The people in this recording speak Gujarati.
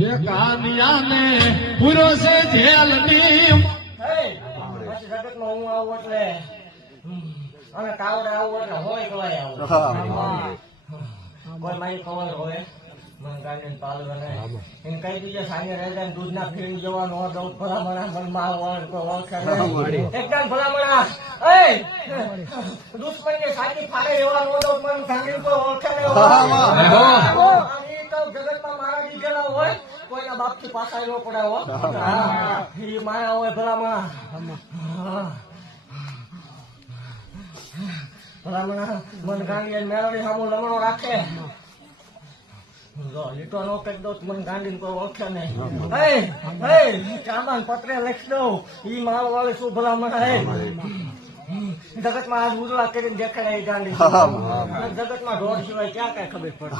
એ કાનિયાને પૂરો છે જેલની જગતમાં હું આવું એટલે અને કાવડે આવું એટલે હોય ગવાય આવું કોઈ મારી ખબર હોય મને ગાંડી પાલવાને એને કઈ બીજે સાંજે રહેતા દૂધ ના ફીણ જવાનું દઉં ભલામણા મનમાં ઓળખે એકદમ ભલામણા એ દુશ્મન કે સાચી ફાડે એવા નો દઉં મને ગાંડી કોઈ ઓળખે જગતમાં મારા દીધેલા હોય કોઈના બાપ થી પાછા એવો પડે હો એ માયા હોય ભલામણા ભલામણા મન ગાંડી મેળવી સામુ લમણો રાખે લીટો નો કહી દઉં મને ગાંડી કોઈ ઓળખે નહીં ચાંબાન પત્રે લખી દઉં ઈ મારો વાળે શું ભલામણ જગત માં આજ ઉજળા કરીને દેખાડે ગાંડી જગત માં ઢોર સિવાય ક્યાં કઈ ખબર પડે